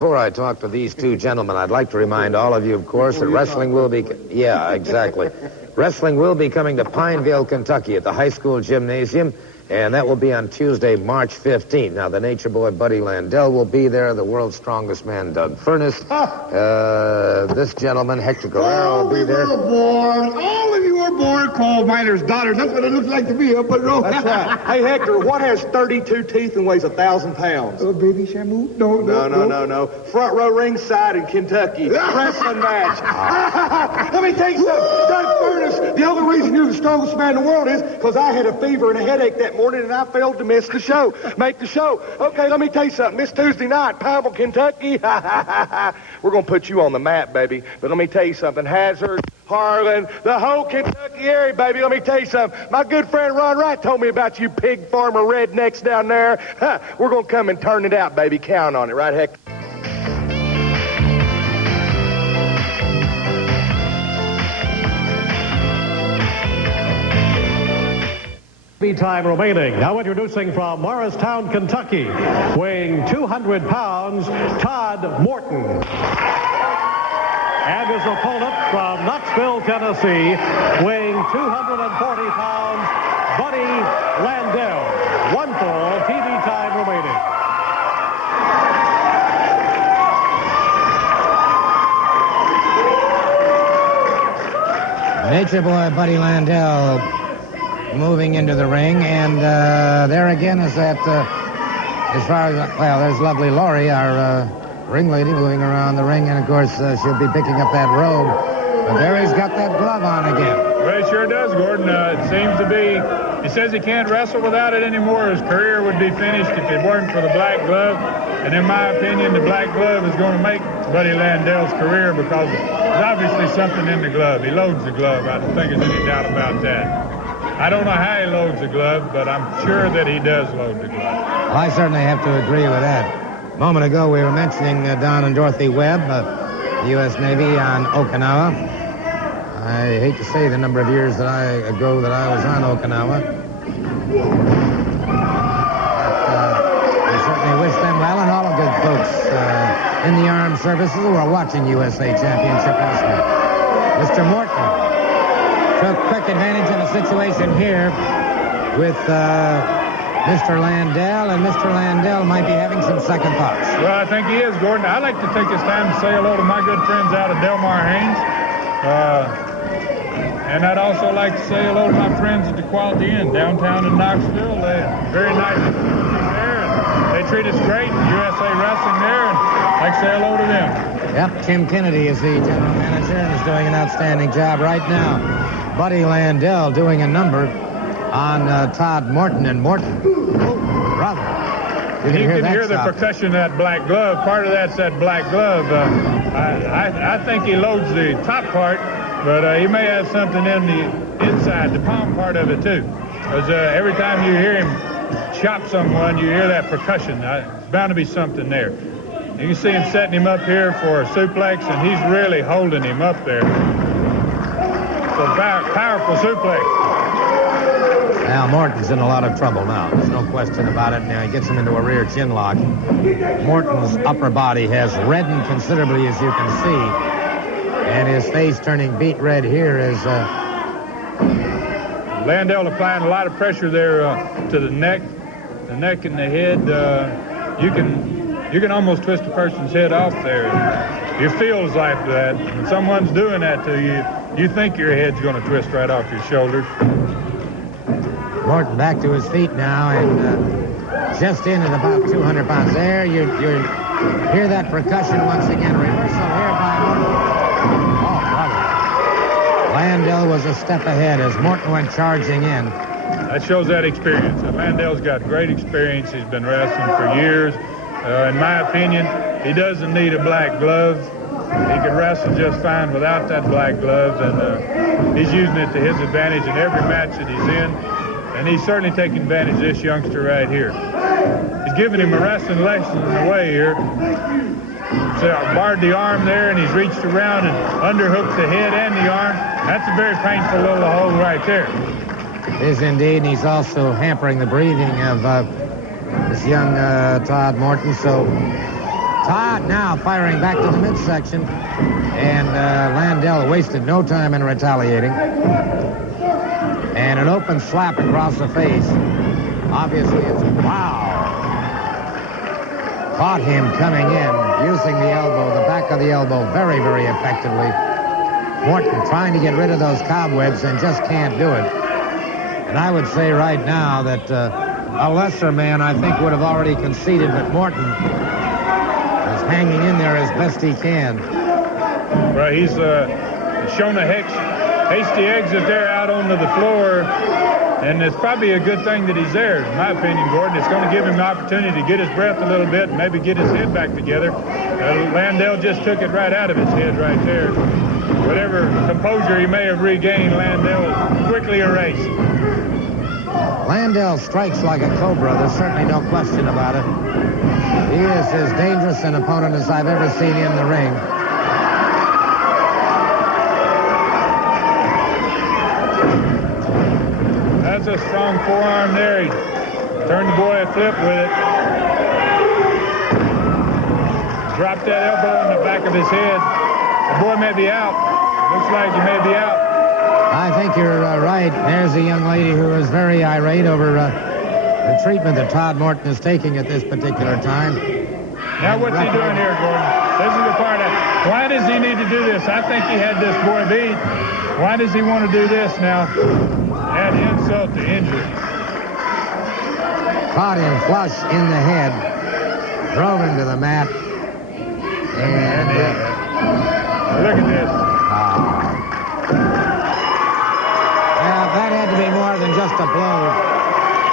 Before I talk to these two gentlemen, I'd like to remind all of you, of course, that wrestling will be... Yeah, exactly. Wrestling will be coming to Pineville, Kentucky at the high school gymnasium, and that will be on Tuesday, March 15th. Now, the nature boy, Buddy Landell, will be there. The world's strongest man, Doug Furnas. This gentleman, Hector Guerrero, will be there. We were born. All of you were born coal miners' daughters. That's what it looks like to me up on the road. That's right. Hey, Hector, what has 32 teeth and weighs 1,000 pounds? Baby Shamu? No. Front row ringside in Kentucky. Wrestling match. Let me tell you something. Doug Furnas, the only reason you're the strongest man in the world is because I had a fever and a headache that morning and I failed to make the show. Okay, let me tell you something. This Tuesday night, Pineville, Kentucky, we're going to put you on the map, baby. But let me tell you something. Hazard, Harlan, the whole Kentucky area, baby. Let me tell you something. My good friend Ron Wright told me about you pig farmer rednecks down there. We're going to come and turn it out, baby. Count on it, right, Hector? Time remaining. Now introducing from Morristown, Kentucky, weighing 200 pounds, Todd Morton. And his opponent from Knoxville, Tennessee, weighing 240 pounds, Buddy Landell. One full TV time remaining. Nature boy, Buddy Landell, moving into the ring, and there again is that, as far as, well, there's lovely Laurie, our ring lady, moving around the ring, and of course she'll be picking up that robe. But there he's got that glove on again. Well, he sure does, Gordon. It seems to be, he says he can't wrestle without it anymore. His career would be finished if it weren't for the black glove. And in my opinion, the black glove is going to make Buddy Landell's career because there's obviously something in the glove. He loads the glove. I don't think there's any doubt about that. I don't know how he loads the glove, but I'm sure that he does load the glove. Well, I certainly have to agree with that. A moment ago, we were mentioning Don and Dorothy Webb, U.S. Navy on Okinawa. I hate to say the number of years that I was on Okinawa. But we certainly wish them well and all of the folks in the armed services who are watching USA Championship Wrestling. Mr. Morton took quick advantage of the situation here with Mr. Landell, and Mr. Landell might be having some second thoughts. Well, I think he is, Gordon. I'd like to take this time to say hello to my good friends out of Delmar Haynes. And I'd also like to say hello to my friends at the Quality Inn downtown in Knoxville. They're very nice there, and they treat us great. USA Wrestling there, and I'd like to say hello to them. Yep, Tim Kennedy is the general manager and is doing an outstanding job right now. Buddy Landell doing a number on Todd Morton, and Morton, brother. You can hear the percussion of that black glove. Part of that's that black glove. I think he loads the top part, but he may have something in the inside, the palm part of it too. Because every time you hear him chop someone, you hear that percussion. There's bound to be something there. You can see him setting him up here for a suplex, and he's really holding him up there. So powerful suplex. Now, Morton's in a lot of trouble now. There's no question about it. Now, he gets him into a rear chin lock. Morton's upper body has reddened considerably, as you can see. And his face turning beet red here is... Landell applying a lot of pressure there to the neck and the head. You can almost twist a person's head off there. It feels like that. When someone's doing that to you, you think your head's going to twist right off your shoulders. Morton back to his feet now and just in at about 200 pounds. There, you hear that percussion once again. Reversal here by Morton. Oh, brother. Landell was a step ahead as Morton went charging in. That shows that experience. Landell's got great experience. He's been wrestling for years. In my opinion, he doesn't need a black glove. He could wrestle just fine without that black glove, and he's using it to his advantage in every match that he's in. And he's certainly taking advantage of this youngster right here. He's giving him a wrestling lesson in the way here. So barred the arm there, and he's reached around and underhooked the head and the arm. That's a very painful little hold right there. It is indeed, and he's also hampering the breathing of this young Todd Morton. So Todd now firing back to the midsection. And Landell wasted no time in retaliating. And an open slap across the face. Obviously, it's wow. Caught him coming in, using the elbow, the back of the elbow, very, very effectively. Morton trying to get rid of those cobwebs and just can't do it. And I would say right now that a lesser man, I think, would have already conceded, but Morton is hanging in there as best he can. Right, he's shown a hasty exit there out onto the floor, and it's probably a good thing that he's there, in my opinion, Gordon. It's going to give him an opportunity to get his breath a little bit and maybe get his head back together. Landell just took it right out of his head right there. Whatever composure he may have regained, Landell quickly erased. Landell strikes like a cobra. There's certainly no question about it. He is as dangerous an opponent as I've ever seen in the ring. That's a strong forearm there. He turned the boy a flip with it. Dropped that elbow on the back of his head. The boy may be out. Looks like he may be out. I think you're right. There's a young lady who is very irate over the treatment that Todd Morton is taking at this particular time. Now what's he doing here, Gordon? This is the part of, why does he need to do this? I think he had this boy beat. Why does he want to do this now? Add insult to injury. Caught him flush in the head. Drove him to the mat. And look at this. That had to be more than just a blow.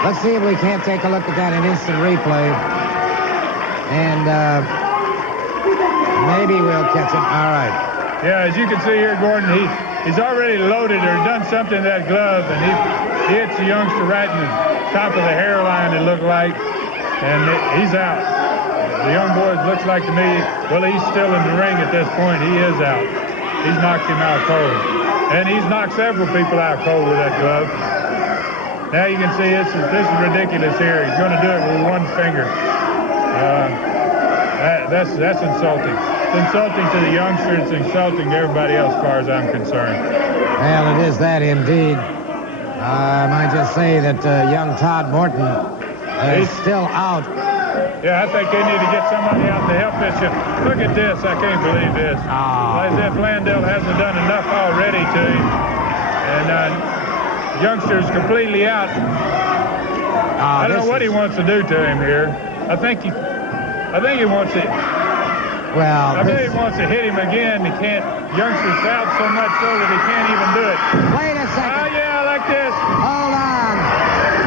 Let's see if we can't take a look at that in instant replay. And maybe we'll catch it. All right. Yeah, as you can see here, Gordon, he's already loaded or done something to that glove, and he hits the youngster right in the top of the hairline, it looked like, and he's out. The young boy looks like to me, well, he's still in the ring at this point. He is out. He's knocked him out cold. And he's knocked several people out cold with that glove. Now you can see this is ridiculous here. He's going to do it with one finger. That's insulting. It's insulting to the youngster. It's insulting to everybody else as far as I'm concerned. Well, it is that indeed. I might just say that young Todd Morton is still out. Yeah, I think they need to get somebody out to help this. Look at this. I can't believe this. As if Landell hasn't done enough already to him. And youngster's completely out. I don't know what he wants to do to him here. I think he wants to. Well, I bet he wants to hit him again. He can't. Youngster's out so much so that he can't even do it. Wait a second. Oh, yeah, like this. Hold on.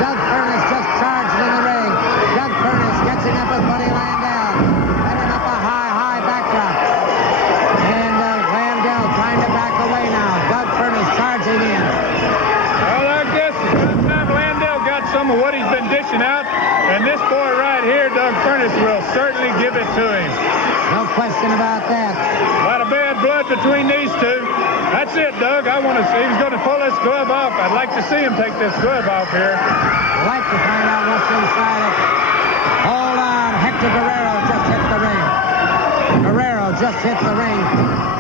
Doug Furnas just charged in the ring. Doug Furnas gets him up with Buddy Landell. Setting up a high backdrop. And Landell trying to back away now. Doug Furnas charging in. Well, I guess this time Landell got some of what he's been dishing out. And this boy right here, Doug Furnas, will certainly give it to him. No question about that. A lot of bad blood between these two. That's it, Doug. I want to see. He's going to pull this glove off. I'd like to see him take this glove off here. I'd like to find out what's inside it. Hold on. Hector Guerrero just hit the ring. Guerrero just hit the ring.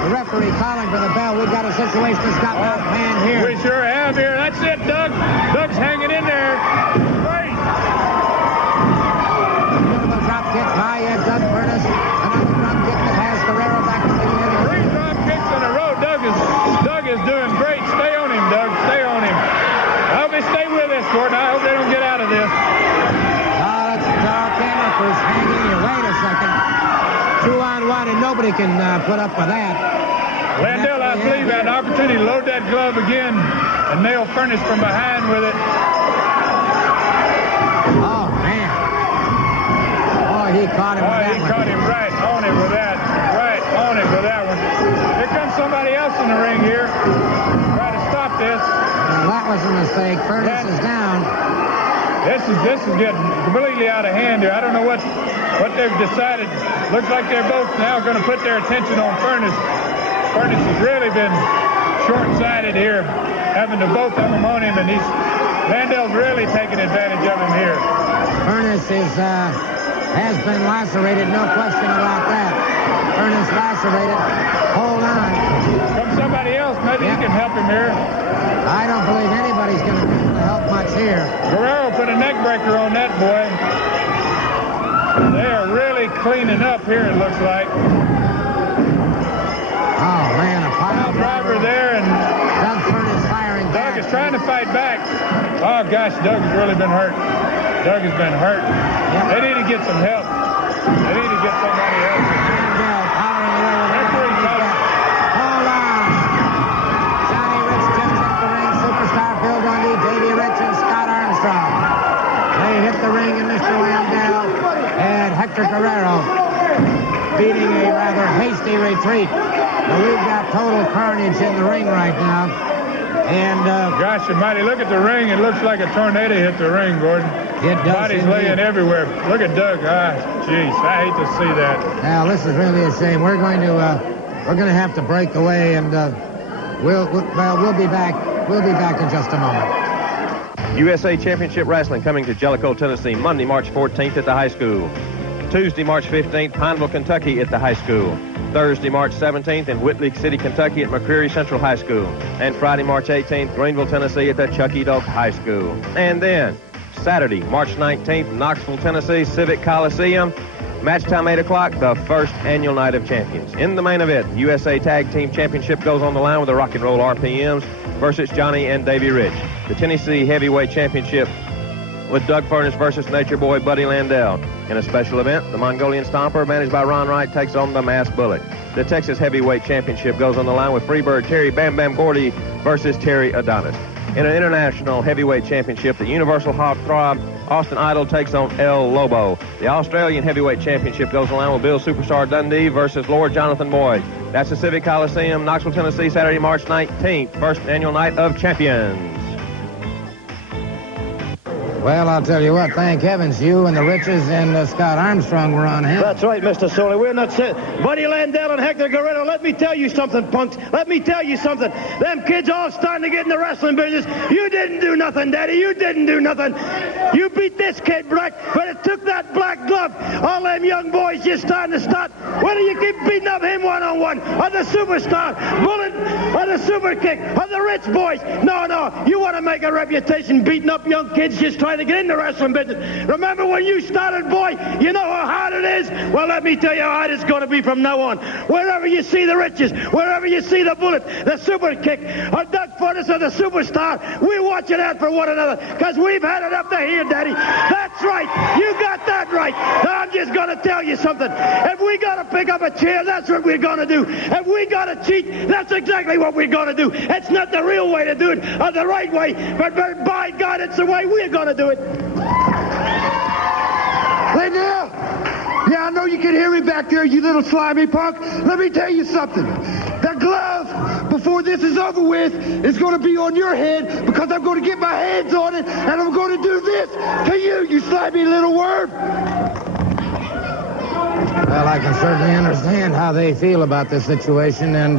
The referee calling for the bell. We've got a situation that's got out of hand here. We sure have here. That's it, Doug. Doug's hanging in there. Great. Beautiful drop kick by Doug Furnas. Another drop kick that has Guerrero back to the end. 3 drop kicks in a row. Doug is doing great. Stay on him, Doug. Stay on him. I hope they stay with us, Gordon. I hope they don't get out of this. That's our camera crew's hanging here. Wait a second. 2-on-1, and nobody can put up with that. Landell, I believe, had an opportunity to load that glove again and nail Furnas from behind with it. Oh, man. Oh, he caught him with that He one. caught him right on it with that. Right on it with that one. Here comes somebody else in the ring here. Try to stop this. That was a mistake. Furnas is down. This is getting completely out of hand here. I don't know what they've decided. Looks like they're both now going to put their attention on Furnas. Furnas has really been short-sighted here, having the both of them on him, and Landell's really taking advantage of him here. Furnas is has been lacerated, no question about that. Furnas lacerated. Hold on. From somebody else, maybe you can help him here. I don't believe anybody's going to be able to help much here. Guerrero put a neck breaker on that boy. They are really cleaning up here, it looks like. Oh, man, a pile Driver there, and Doug Furnas firing back. Doug is trying to fight back. Oh, gosh, Doug has really been hurt. Doug has been hurt. Yep. They need to get some help. They need to get somebody else. Landell powering away with everything. Hold on. Johnny Rich just hit the ring. Superstar Bill Dundee, Davey Rich, and Scott Armstrong. They hit the ring, and Mr. Landell and Hector Guerrero beating a rather hasty retreat. But we've got total carnage in the ring right now. And Gosh almighty, look at the ring. It looks like a tornado hit the ring, Gordon. it does Bodies indeed. laying everywhere. Look at Doug. Ah, jeez, I hate to see that. Now, this is really a shame. We're going to have to break away, and we'll be back. We'll be back in just a moment. USA Championship Wrestling coming to Jellicoe, Tennessee, Monday, March 14th at the high school. Tuesday, March 15th, Pineville, Kentucky at the high school. Thursday, March 17th in Whitley City, Kentucky at McCreary Central High School. And Friday, March 18th, Greenville, Tennessee at the Chucky Doak High School. And then Saturday, March 19th, Knoxville, Tennessee, Civic Coliseum. Match time 8 o'clock, the first annual Night of Champions. In the main event, USA Tag Team Championship goes on the line with the Rock and Roll RPMs versus Johnny and Davey Rich. The Tennessee Heavyweight Championship with Doug Furnas versus Nature Boy Buddy Landell. In a special event, the Mongolian Stomper, managed by Ron Wright, takes on the Masked Bullet. The Texas Heavyweight Championship goes on the line with Freebird Terry Bam Bam Gordy versus Terry Adonis. In an international heavyweight championship, the Universal Hawk Throb, Austin Idol takes on El Lobo. The Australian Heavyweight Championship goes on the line with Bill Superstar Dundee versus Lord Jonathan Boyd. That's the Civic Coliseum, Knoxville, Tennessee, Saturday, March 19th, first annual Night of Champions. Well, I'll tell you what, thank heavens you and the Riches and Scott Armstrong were on hand. That's right, Mr. Soley. We're not saying. Buddy Landell and Hector Guerrero, let me tell you something, punks. Let me tell you something. Them kids all starting to get in the wrestling business. You didn't do nothing, Daddy. You didn't do nothing. You beat this kid, Breck, but it took that black glove. All them young boys just starting to start. Why do you keep beating up him one-on-one? Or the superstar, Bullet, or the super kick, or the rich boys? No, no. You want to make a reputation beating up young kids just trying to get in the wrestling business. Remember when you started, boy? You know how hard it is? Well, let me tell you how hard it's going to be from now on. Wherever you see the Riches, wherever you see the Bullet, the super kick, or Doug Furnas or the superstar, we're watching out for one another because we've had it up to here, Daddy. That's right. You got that right. Now, I'm just going to tell you something. If we got to pick up a chair, that's what we're going to do. If we got to cheat, that's exactly what we're going to do. It's not the real way to do it or the right way, but by God, it's the way we're going to do it. Landell! Yeah, I know you can hear me back there, you little slimy punk. Let me tell you something. That glove, before this is over with, is going to be on your head because I'm going to get my hands on it and I'm going to do this to you, you slimy little worm. Well, I can certainly understand how they feel about this situation, and